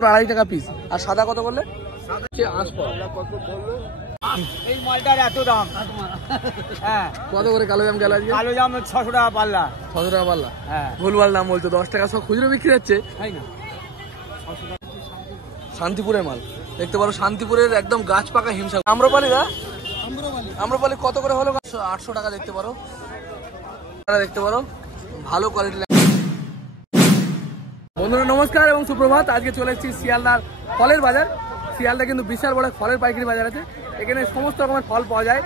2.5 টাকা পিস। আর সাদা কত করলে? এই মালটার এত দাম। হ্যাঁ, কত করে কালো জাম গেল আজকে? কালো জাম 600 টাকা পাল্লা। 600 টাকা পাল্লা? হ্যাঁ, ভুলভাল দাম বলছো, 10 টাকা সব খুচরো বিক্রি হচ্ছে। তাই না? শান্তিপুরের মাল দেখতে পারো, শান্তিপুরের একদম গাছ পাকা হিমসাগর। আম্রপালি দা, আম্রপালি কত করে হলো? 800 টাকা দেখতে পারো, দেখতে পারো ভালো কোয়ালিটি। বন্ধুরা নমস্কার এবং সুপ্রভাত। আজকে চলে এসেছি শিয়ালদার ফলের বাজার। শিয়ালদা কিন্তু বিশাল বড় ফলের পাইকারি বাজার আছে, এখানে সমস্ত রকমের ফল পাওয়া যায়।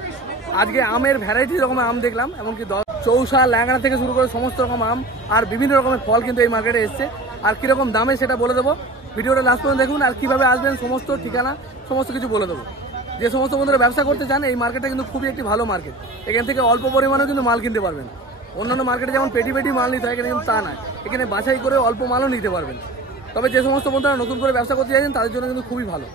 আজকে আমের ভ্যারাইটি রকমের আম দেখলাম, এমনকি চৌসা ল্যাংড়া থেকে শুরু করে সমস্ত রকম আম আর বিভিন্ন রকমের ফল কিন্তু এই মার্কেটে এসছে। আর কিরকম দামে সেটা বলে দেবো, ভিডিওটা লাস্ট পর্যন্ত দেখুন। আর কিভাবে আসবেন সমস্ত ঠিকানা সমস্ত কিছু বলে দেবো। যে সমস্ত বন্ধুরা ব্যবসা করতে চান, এই মার্কেটটা কিন্তু খুবই একটি ভালো মার্কেট। এখান থেকে অল্প পরিমাণেও কিন্তু মাল কিনতে পারবেন। অন্যান্য মার্কেটে যেমন পেটি পেটি মাল নিতে হয়, এখানে কিন্তু তা নয়, এখানে বাছাই করে অল্প মালও নিতে পারবেন। তবে যে সমস্ত বন্ধুরা নতুন করে ব্যবসা করতে চাইছেন তাদের জন্য কিন্তু খুবই ভালো।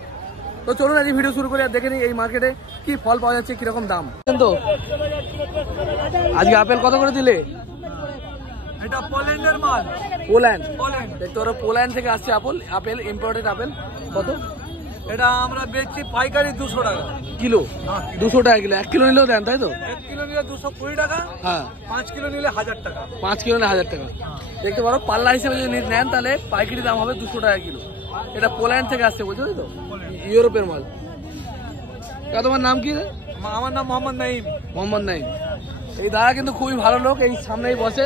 তো চলুন আজকে ভিডিও শুরু করে আর দেখে নিই এই মার্কেটে কি ফল পাওয়া যাচ্ছে, কিরকম দাম। তো আজকে আপেল কত করে দিলে? এটা পোল্যান্ডের মাল। পোল্যান্ড দেখতে পারো, পোল্যান্ড থেকে আসছে আপেল ইম্পোর্টেড আপেল। কত? এটা আমরা বেচছি পাইকারি 200 টাকা কিলো। 200 টাকা কিলো। 1 কিলো নিলেও দেন তাই তো? 1 কিলো নিলে 220 টাকা। হ্যাঁ, 5 কিলো নিলে 1000 টাকা। 5 কিলো নিলে 1000 টাকা। দেখতে পারো পাল্লা হিসেবে যদি নেন তাহলে পাইকারি দাম হবে 200 টাকা কিলো। এটা পোল্যান্ড থেকে আসছে, বুঝছো তো, ইউরোপের মাল। তোমার নাম কি? আমার নাম মোহাম্মদ নাইম। মোহাম্মদ নাইম। এই দাদা কিন্তু খুবই ভালো লোক, এই সামনেই বসে।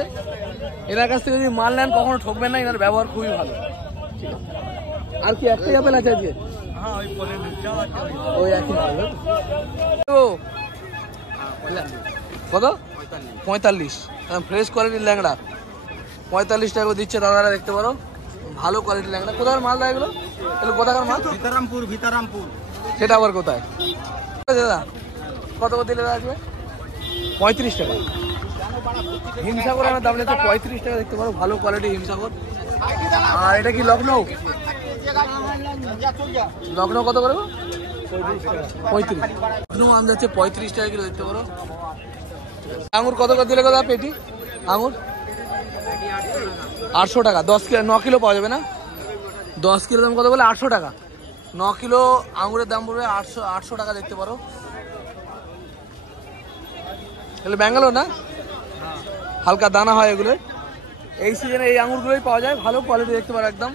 এনার কাছ থেকে যদি মাল নেন কখনো ঠকবেন না, এনার ব্যবহার খুবই ভালো। আর কি একটাই আপেল আছে আজকে? হ্যাঁ, ওই পোল্যান্ডের ওই একই মাল। কত? 45। ফ্রেশ কোয়ালিটির ল্যাংড়া 45 টাকা দিচ্ছে দাদারা, দেখতে পারো ভালো কোয়ালিটির ল্যাংড়া। কোথাকার মাল এগুলো? এগুলো কোথাকার মাল? ভিতারামপুর। সেটা আবার কোথায় দাদা? কত করে দিলে দাদা আজকে? 35 টাকা। হিমসাগর আমার দাম নিচ্ছে 35 টাকা, দেখতে পারো ভালো কোয়ালিটি হিমসাগর। আর এটা কি লখনৌ? লখনৌ কত করে? 35। লখনৌ আম যাচ্ছে 35 টাকা কিলো, দেখতে পারো। আঙুর কত করে দিলে দাদা পেটি? আঙুর 800 টাকা। 10 কিলো 9 কিলো পাওয়া যাবে না? 10 কিলো দাম কত বলে? 800 টাকা। 9 কিলো আঙুরের দাম পড়বে 800 টাকা, দেখতে পারো। এগুলো ব্যাঙ্গালোর না? হালকা দানা হয় এগুলো। এই সিজনে এই আঙুরগুলোই পাওয়া যায়, ভালো কোয়ালিটি, দেখতে পারো একদম।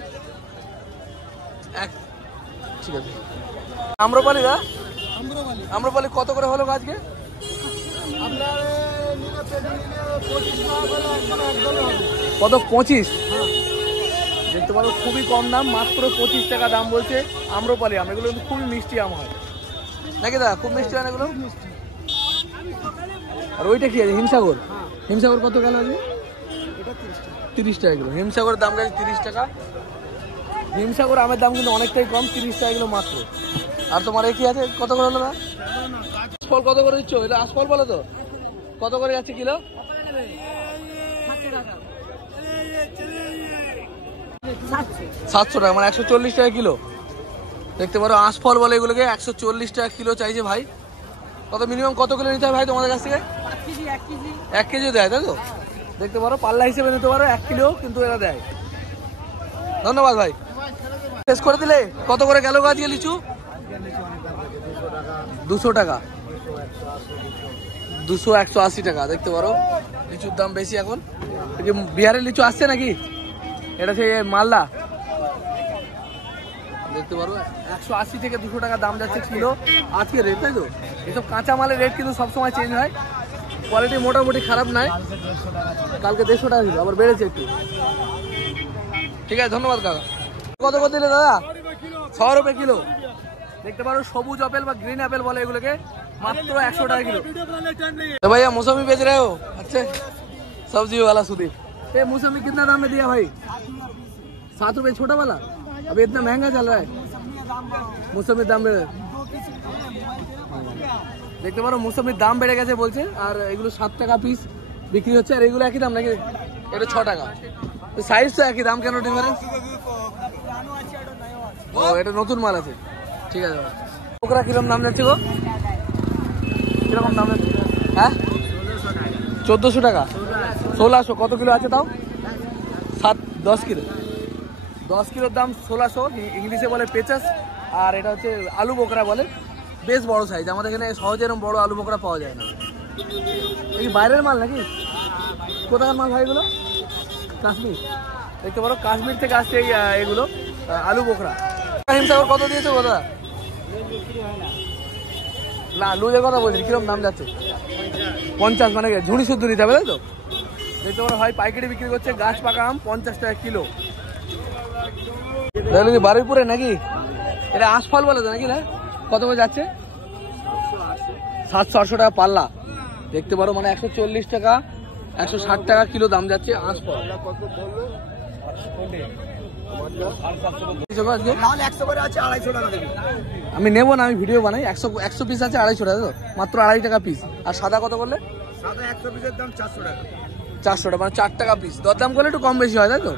ঠিক আছে। আম্রপালি দা, আম্রপালি কত করে হলো আজকে? কত? 25। দেখতে পারো খুবই কম দাম, মাত্র 25 টাকা দাম বলছে আম্রপালি আম। এগুলো কিন্তু খুবই মিষ্টি আম হয় নাকি দা? খুব মিষ্টি হয় এগুলো। আর ওইটা কি আছে? হিমসাগর। হিমসাগর কত গেল আজকে? 30 টাকা কিলো। হিমসাগরের দাম গেছে 30 টাকা। হিমসাগর আমের দাম কিন্তু অনেকটাই কম, 30 টাকা কিলো মাত্র। আর তোমার কি আছে? কত করে হলো না? ফল কত করে দিচ্ছ? এটা আশফল বলো তো? কত করে যাচ্ছে কিলো? 700 টাকা, মানে 140 টাকা কিলো। দেখতে পারো আশফল বলে এগুলোকে, 140 টাকা কিলো চাইছে ভাই। কত মিনিমাম কত কিলো নিতে হয় ভাই তোমাদের কাছ থেকে? 1 কেজি দেয় তাই তো? দেখতে পারো পাল্লা হিসেবে নিতে পারো, 1 কিলো কিন্তু এরা দেয়। ধন্যবাদ ভাই। শেষ করে দিলে। কত করে গেল আজকে লিচু? 200 টাকা। 200, 180 টাকা। দেখতে পারো লিচুর দাম বেশি এখন। বিহারের লিচু আসছে নাকি? এটা সেই মালদা। দেখতে পারো 180 থেকে 200 টাকা দাম যাচ্ছে কিলো আজকে রেট, তাই তো? এসব কাঁচা মালের রেট কিন্তু সবসময় চেঞ্জ হয়, কোয়ালিটি মোটামুটি খারাপ নয়। কালকে 150 টাকা ছিল, আবার বেড়েছে একটু। ঠিক আছে, ধন্যবাদ কাকা। কত করে দিলে দাদা? 100 রুপে কিলো। দেখতে পারো সবুজ আপেল বা গ্রিন আপেল বলে এগুলোকে, মাত্র 100 টাকা किलो। तो भैया मौसमी बेच रहे हो? अच्छे सब्जी वाला सुदीप। ये मौसमी कितना दाम में दिया भाई? 7 रुपए छोटा वाला। अभी इतना महंगा चल रहा है मौसमी दाम में। দেখতে পারো মৌসুমির দাম বেড়ে গেছে বলছে। আর এগুলো 7 টাকা পিস বিক্রি হচ্ছে। আর এগুলো একই দাম নাকি? এটা 6 টাকা। তো সাইজ তো একই দাম, কেন ডিফারেন্স? ও এটা নতুন মাল আছে, ঠিক আছে। ওকরা কিরকম দাম যাচ্ছে গো? কিরকম দাম যাচ্ছে? হ্যাঁ 1400 টাকা। 1600। কত কিলো আছে তাও? 10 কিলো। 10 কিলোর দাম 1600, ইংলিশে বলে পেচাস, আর এটা হচ্ছে আলু বোকরা বলে, বেশ বড় সাইজ। আমাদের এখানে সহজে এরকম বড় আলু বোকরা পাওয়া যায় না। এই বাইরের মাল নাকি? কোথাকার মাল ভাই এগুলো? কাশ্মীর, দেখতে পারো কাশ্মীর থেকে আসছে এগুলো আলু বোকরা। হিমসাগর কত দিয়েছে কথা? না লুজের কথা বলছি, কিরকম দাম যাচ্ছে? 50, মানে ঝুড়ি শুদ্ধ নিতে হবে, তাই তো? দেখতে পারো ভাই পাইকারি বিক্রি করছে গাছ পাকা আম 50 টাকা কিলো। বারুইপুরে নাকি? এটা আঁশফল বলে তো নাকি? না কত করে যাচ্ছে? 700-800 টাকা পাল্লা। দেখতে পারো মানে 140 টাকা 160 টাকা কিলো দাম যাচ্ছে আঁশফল। আমি নেবো না, আমি ভিডিও বানাই। 100 পিস আছে 250 টাকা, তো মাত্র 2.5 টাকা পিস। আর সাদা কত করলে? সাদা 100 পিসের দাম 400 টাকা। 400 টাকা, মানে 4 টাকা পিস। দরদাম করলে একটু কম বেশি হয়, তাই তো?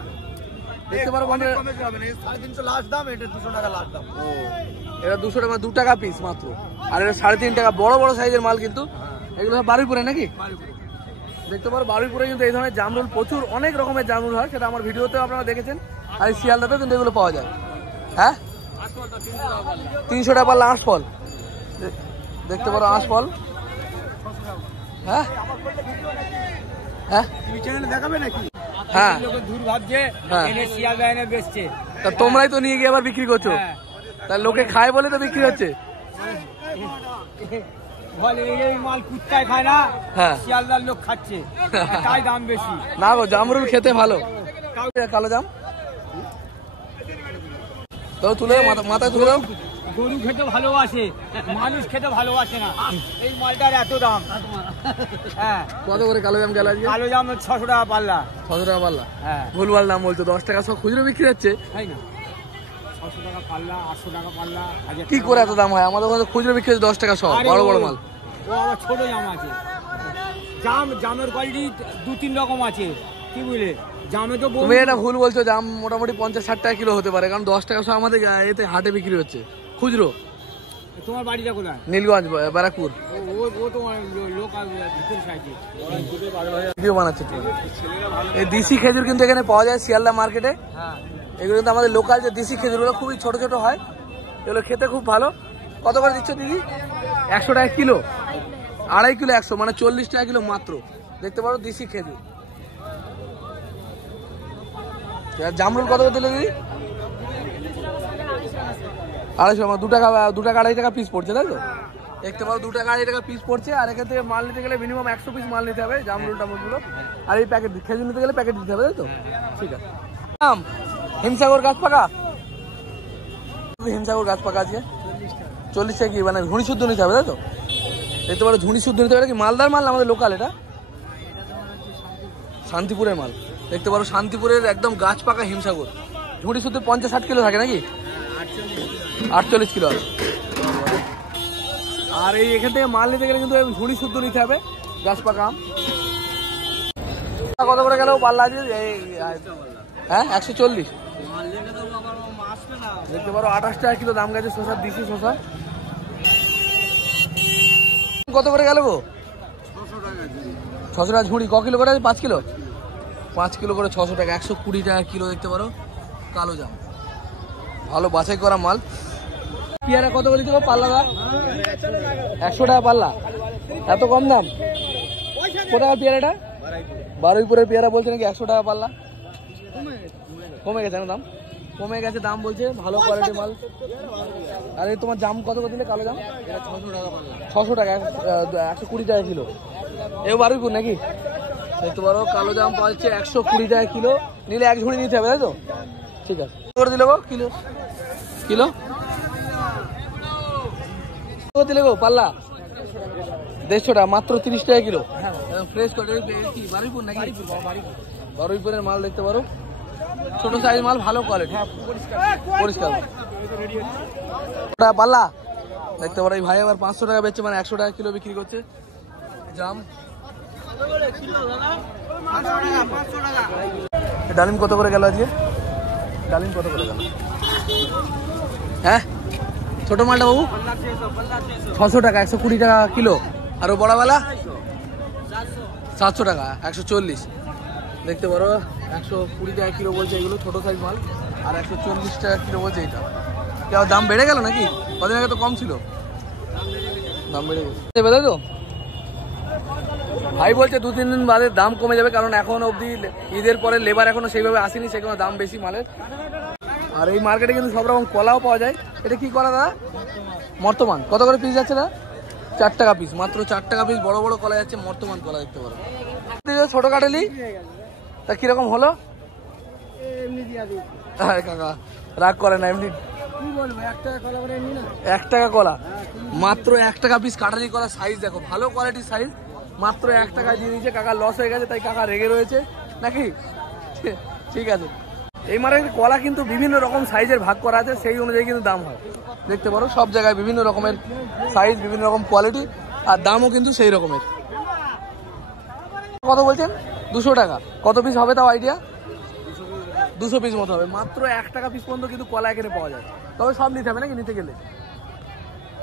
দেখতে পারো মানে 350 লাস্ট দাম, এটা 200 টাকা লাস্ট দাম। এটা 200 টাকা, 2 টাকা পিস মাত্র। আর এটা 3.5 টাকা, বড় বড় সাইজের মাল কিন্তু। এগুলো বারুইপুরে নাকি? দেখতে পারো বারুইপুরে কিন্তু এই ধরনের জামরুল প্রচুর, অনেক রকমের জামরুল হয়, সেটা আমার ভিডিওতেও আপনারা দেখেছেন। আর এই শিয়ালদাতে কিন্তু এগুলো পাওয়া যায়। হ্যাঁ 300 টাকা পাল্লা আঁশফল। দেখতে পারো আঁশফল। হ্যাঁ হ্যাঁ তুমি চ্যানেলে দেখাবে নাকি? হ্যাঁ দূর ভাবছে এনে শিয়ালদা এনে বেচছে, তা তোমরাই তো নিয়ে গিয়ে আবার বিক্রি করছো। তা লোকে খায় বলে তো বিক্রি হচ্ছে। বলে এই মাল কুত্তায় খায় না, হ্যাঁ শিয়ালদার লোক খাচ্ছে, তাই দাম বেশি। না গো, জামরুল খেতে ভালো। কালো জাম তো তুলে মাথায় তুলে দাও। গরু খেতে ভালোবাসে, মানুষ খেতে ভালোবাসে না, এই মালটার এত দাম। হ্যাঁ কত করে কালো জাম গেল আজকে? কালো জাম 600 টাকা পাল্লা। 600 টাকা পাল্লা? হ্যাঁ ভুলভাল দাম বলছো, 10 টাকা সব খুচরো বিক্রি হচ্ছে। তাই না, 600 টাকা পাল্লা, 800 টাকা পাল্লা। কি করে এত দাম হয়? আমাদের ওখানে খুচরো বিক্রি হচ্ছে 10 টাকা সব, বড় বড় মাল। ও আবার ছোট জাম আছে, জামের কোয়ালিটি 2-3 রকম আছে, কি বুঝলে? জামে তো তুমি এটা ভুল বলছো। জাম মোটামুটি 50-60 টাকা কিলো হতে পারে, কারণ 10 টাকা সব আমাদের এতে হাটে বিক্রি হচ্ছে খুচরো। তোমার বাড়িটা কোথায়? নীলগঞ্জ, ব্যারাকপুর। ও তোমার লোক ভিতর সাইডে ভিডিও বানাচ্ছে। এই দেশি খেজুর কিন্তু এখানে পাওয়া যায় শিয়ালদা মার্কেটে। হ্যাঁ এগুলো কিন্তু আমাদের লোকাল যে দেশি খেজুরগুলো খুবই ছোট ছোট হয়, এগুলো খেতে খুব ভালো। কত করে দিচ্ছ দিদি? 100 টাকা কিলো। 2.5 কিলো 100, মানে 40 টাকা কিলো মাত্র। দেখতে পারো দেশি খেজুর। জামরুল কত করে দিলে দিদি? 250, মানে 2 টাকা 2.5 টাকা পিস পড়ছে, তাই তো? দেখতে পারো 2 টাকা 2.5 টাকা পিস পড়ছে। আর এখান থেকে মাল নিতে গেলে মিনিমাম 100 পিস মাল নিতে হবে, জামরুল টামরুলগুলো। আর এই প্যাকেট খেজুর নিতে গেলে প্যাকেট দিতে হবে, তাই তো? ঠিক আছে। হিমসাগর গাছ পাকা, হিমসাগর গাছ পাকা আছে 40 টাকা কি, মানে ঝুড়ি শুদ্ধ নিতে হবে, তাই তো? দেখতে পারো ঝুড়ি শুদ্ধ নিতে হবে। কি মালদার মাল, আমাদের লোকাল, এটা শান্তিপুরের মাল। দেখতে পারো শান্তিপুরের একদম গাছ পাকা হিমসাগর। ঝুড়ি শুদ্ধ 50-60 কিলো থাকে নাকি? 48 কিলো। আর এই এখান থেকে মাল নিতে গেলে কিন্তু ঝুড়ি শুদ্ধ নিতে হবে, গাছ পাকা আম। কত করে গেল পাল্লা আছে? হ্যাঁ 140। দেখতে পারো 28 টাকা কিলো দাম গেছে শসা, দিশি শসা। কত করে গেল গো? 600 টাকা ঝুড়ি। ক কিলো করে আছে? 5 কিলো। 5 কিলো করে 600 টাকা, 120 টাকা কিলো। দেখতে পারো কালো জাম, ভালো বাছাই করা মাল। পেয়ারা কত করে দিতে পাল্লা? 100 টাকা পাল্লা। এত কম দাম? কোথাকার পেয়ারাটা? বারুইপুরের পেয়ারা বলছে নাকি 100 টাকা পাল্লা। কমে গেছে না দাম? কমে গেছে দাম বলছে, ভালো কোয়ালিটি মাল। আরে তোমার জাম কত করে দিলে কালো জাম? 600 টাকা, 120 টাকা কিলো। এও বারুইপুর নাকি? দেখতে পারো কালো জাম পাওয়া যাচ্ছে 120 টাকা কিলো। নিলে 1 ঝুড়ি নিতে হবে, তাই তো? ঠিক আছে। করে দিলে গো কিলো? কিলো দিলে গো পাল্লা? 150 টাকা, মাত্র 30 টাকা কিলো। ফ্রেশ কি বারুইপুর নাকি? বারুইপুরের মাল। দেখতে পারো ছোট সাইজ মাল, ভালো কোয়ালিটি, পরিষ্কার পাল্লা। দেখতে পারো এই ভাই আবার 500 টাকা বেচছে, মানে 100 টাকা কিলো বিক্রি করছে জাম। ডালিম কত করে গেল আজকে? ডালিম কত করে গেল? হ্যাঁ ছোট মালটা বাবু 600 টাকা, 120 টাকা কিলো। আর বড়াওয়ালা 700 টাকা, 140। দেখতে পারো 120 টাকা কিলো বলছে এগুলো ছোটো সাইজ মাল, আর 140 টাকা কিলো বলছে এটা। কেউ দাম বেড়ে গেল নাকি? কদিন আগে তো কম ছিল, দাম বেড়ে গেছে তাই তো। ভাই বলছে 2-3 দিন বাদে দাম কমে যাবে, কারণ এখন অবধি ঈদের পরে লেবার এখনো সেইভাবে আসেনি, সেখানে দাম বেশি মালের। আর এই মার্কেটে কিন্তু সব রকম কলাও পাওয়া যায়। এটা কি কলা দাদা? মর্তমান। কত করে পিস যাচ্ছে দাদা? 4 টাকা পিস, মাত্র 4 টাকা পিস। বড় বড় কলা যাচ্ছে, মর্তমান কলা দেখতে পারো। ছোট কাটালি তা কিরকম হলো? আরে কাকা রাগ করে না, এমনি 1 টাকা কলা, মাত্র 1 টাকা পিস কাটালি কলা। সাইজ দেখো, ভালো কোয়ালিটির সাইজ, মাত্র 1 টাকায় দিয়ে দিয়েছে। কাকা লস হয়ে গেছে, তাই কাকা রেগে রয়েছে নাকি? ঠিক আছে। এই মার্কেটে কলা কিন্তু বিভিন্ন রকম সাইজের ভাগ করা আছে, সেই অনুযায়ী কিন্তু দাম হয়। দেখতে পারো সব জায়গায় বিভিন্ন রকমের সাইজ, বিভিন্ন রকম কোয়ালিটি, আর দামও কিন্তু সেই রকমের। কত বলছেন? 200 টাকা। কত পিস হবে তাও আইডিয়া? 200 পিস মতো হবে। মাত্র 1 টাকা পিস পর্যন্ত কিন্তু কলা এখানে পাওয়া যায়। তবে সব নিতে হবে নাকি নিতে গেলে?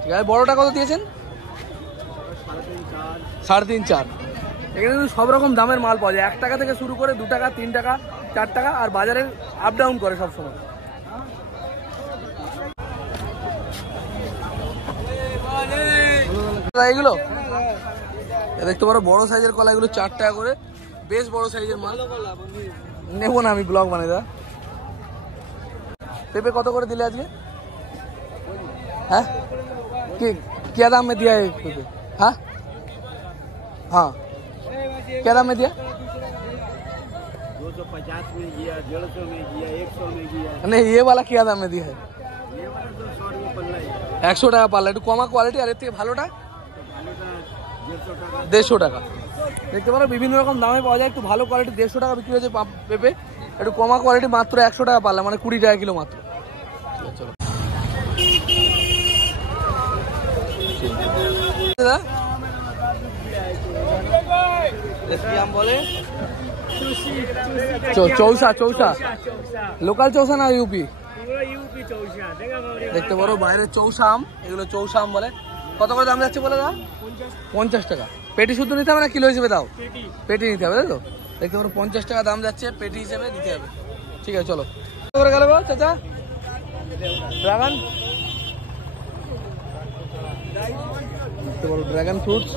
ঠিক আছে। বড়টা কত দিয়েছেন? 3.5 4। এখানে কিন্তু সব রকম দামের মাল পাওয়া যায়, 1 টাকা থেকে শুরু করে 2 টাকা, 3 টাকা, 4 টাকা, আর বাজারে আপ ডাউন করে সব সময়। এগুলো দেখতে পারো বড় সাইজের কলা, এগুলো 4 টাকা করে, বেশ বড় সাইজের মাল। নেবো না আমি, ব্লগ বানাই দা। पेपे कत করে দিলে আজকে? হ্যাঁ কি क्या दाम में दिया है पेपे? हाँ हाँ क्या दाम में दिया? 250 में दिया, 150 में दिया, 100 में दिया। नहीं ये वाला क्या दाम में दिया है? ये वाला तो 100 रुपये पल्ला है। 100 টাকা পাল্লা। একটু কমা কোয়ালিটি, আর এর থেকে ভালোটা 150 টাকা। দেখতে পারো বিভিন্ন রকম দামে পাওয়া যায়। একটু ভালো কোয়ালিটি 150 টাকা বিক্রি হচ্ছে পেঁপে, একটু কমা কোয়ালিটি মাত্র 100 টাকা পাল্লা, মানে 20 টাকা কিলো মাত্র। চলো বলে চৌসা, চৌসা লোকাল চৌসা না ইউপি? দেখতে পারো বাইরের চৌসা আম, এগুলো চৌসা আম বলে। কত করে দাম যাচ্ছে বলে দাও? 50 টাকা। পেটি শুদ্ধ নিতে হবে না কিলো হিসেবে দাও? পেটি নিতে হবে তাই তো। দেখতে পারো 50 টাকা দাম যাচ্ছে, পেটি হিসেবে দিতে হবে। ঠিক আছে চলো। কত করে গেল গো চাচা? ড্রাগন, দেখতে পারো ড্রাগন ফ্রুটস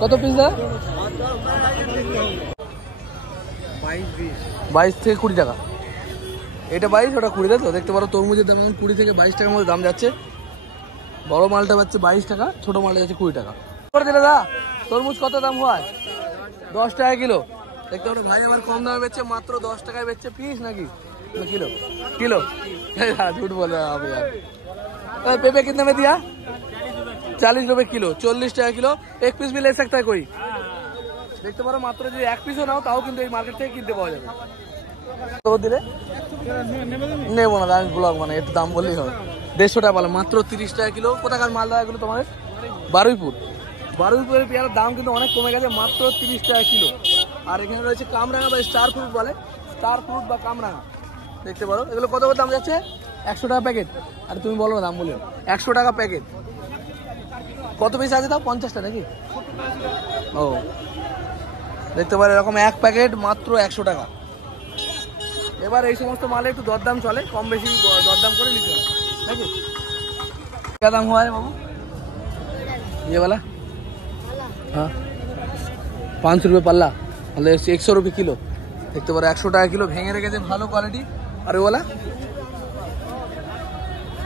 কত পিস দা? 22 থেকে 20 টাকা। এটা 22, ওটা 20 তাই তো। দেখতে পারো তরমুজের দাম 20 থেকে 22 টাকার মধ্যে দাম যাচ্ছে। বড় মালটা পাচ্ছে 22 টাকা, ছোট মালটা যাচ্ছে 20 টাকা। দিলে দা তরমুজ কত দাম হয়? 10 টাকা কিলো। দেখতে পারো ভাই আমার কম দামে বেচছে, মাত্র 10 টাকায় বেচছে। পিস নাকি किलो? किलो झूठ बोल रहे आप यार। पेपे कितने में दिया? 40 रुपए किलो, 40 টাকা কিলো। एक पीस भी ले सकता है कोई? দেখতে পারো মাত্র যদি 1 পিসও নাও তাও কিন্তু এই মার্কেট থেকে কিনতে পাওয়া যাবে। তো দিলে নেবো না, আমি ব্লগ মানে একটু দাম বললেই হবে। 150 টাকা পালো, মাত্র 30 টাকা কিলো। কোথাকার মালদা এগুলো তোমাদের? বারুইপুর। বারুইপুরের পেয়ারার দাম কিন্তু অনেক কমে গেছে, মাত্র 30 টাকা কিলো। আর এখানে রয়েছে কামরাঙা বা স্টার ফ্রুট বলে, স্টার ফ্রুট বা কামরাঙা। দেখতে পারো এগুলো কত করে দাম যাচ্ছে? 100 টাকা প্যাকেট। আর তুমি বলো দাম বলিও, 100 টাকা প্যাকেট। কত পিস আছে তাও? 50টা নাকি? ও দেখতে পারো এরকম এক প্যাকেট মাত্র 100 টাকা। এবার এই সমস্ত মালে একটু দরদাম চলে, কম বেশি দরদাম করে নিতে হবে নাকি? क्या दाम हुआ है बाबू ये वाला? हाँ 500 रुपये पल्ला, मतलब 100 रुपये किलो। देखते पारो 100 টাকা কিলো ভেঙে রেখেছে, ভালো কোয়ালিটি। আর ওই वाला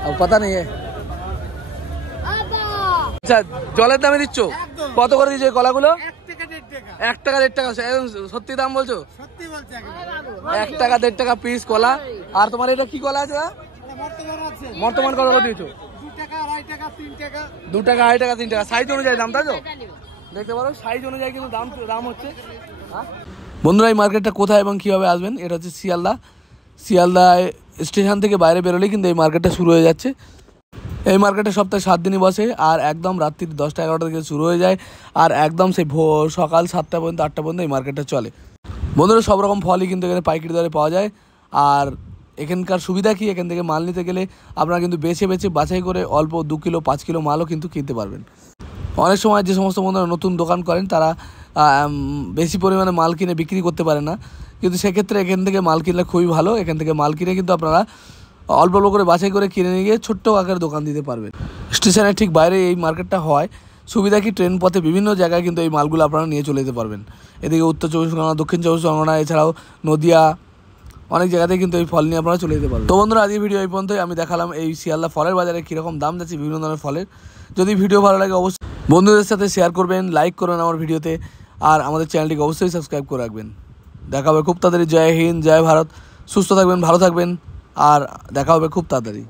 अब पता नहीं है। আচ্ছা জলের দামে দিচ্ছ? কত করে দিচ্ছ এই কলাগুলো? 1 টাকা 1.5 টাকা। সত্যি দাম বলছো? 1 টাকা 1.5 টাকা পিস কলা। আর তোমার এটা কি কলা আছে? বর্তমান কত করে দিয়েছো? 2 টাকা 2.5 টাকা 3 টাকা। 2 টাকা 2.5 টাকা 3 টাকা, সাইজ অনুযায়ী দাম তাই তো। দেখতে পারো সাইজ অনুযায়ী কিন্তু দাম হচ্ছে। বন্ধুরা এই মার্কেটটা কোথায় এবং কিভাবে আসবেন? এটা হচ্ছে শিয়ালদা। শিয়ালদা স্টেশন থেকে বাইরে বেরোলেই কিন্তু এই মার্কেটটা শুরু হয়ে যাচ্ছে। এই মার্কেটে সপ্তাহে 7 দিনই বসে, আর একদম রাত্রি 10টা 11টা থেকে শুরু হয়ে যায়, আর একদম সেই সকাল 7টা পর্যন্ত 8টা পর্যন্ত এই মার্কেটটা চলে। বন্ধুরা সব রকম ফলই কিন্তু এখানে পাইকারি দরে পাওয়া যায়। আর এখানকার সুবিধা কি, এখান থেকে মাল নিতে গেলে আপনারা কিন্তু বেছে বেছে বাছাই করে অল্প 2 কিলো 5 কিলো মালও কিন্তু কিনতে পারবেন। অনেক সময় যে সমস্ত বন্ধুরা নতুন দোকান করেন তারা বেশি পরিমাণে মাল কিনে বিক্রি করতে পারে না, কিন্তু সেক্ষেত্রে এখান থেকে মাল কিনলে খুবই ভালো। এখান থেকে মাল কিনে কিন্তু আপনারা অল্প অল্প করে বাছাই করে কিনে নিয়ে গিয়ে ছোট্ট আকারে দোকান দিতে পারবেন। স্টেশনের ঠিক বাইরে এই মার্কেটটা হয়। সুবিধা কি, ট্রেন পথে বিভিন্ন জায়গায় কিন্তু এই মালগুলো আপনারা নিয়ে চলে যেতে পারবেন। এদিকে উত্তর চব্বিশ পরগনা, দক্ষিণ চব্বিশ পরগনা, এছাড়াও নদিয়া, অনেক জায়গাতে কিন্তু এই ফল নিয়ে আপনারা চলে যেতে পারবেন। তো বন্ধুরা, আজকে ভিডিও এই পর্যন্তই। আমি দেখালাম এই শিয়ালদা ফলের বাজারে কীরকম দাম যাচ্ছে বিভিন্ন ধরনের ফলের। যদি ভিডিও ভালো লাগে অবশ্যই বন্ধুদের সাথে শেয়ার করবেন, লাইক করবেন আমার ভিডিওতে, আর আমাদের চ্যানেলটিকে অবশ্যই সাবস্ক্রাইব করে রাখবেন। দেখা হবে খুব তাড়াতাড়ি। জয় হিন্দ, জয় ভারত। সুস্থ থাকবেন, ভালো থাকবেন, আর দেখা হবে খুব তাড়াতাড়ি।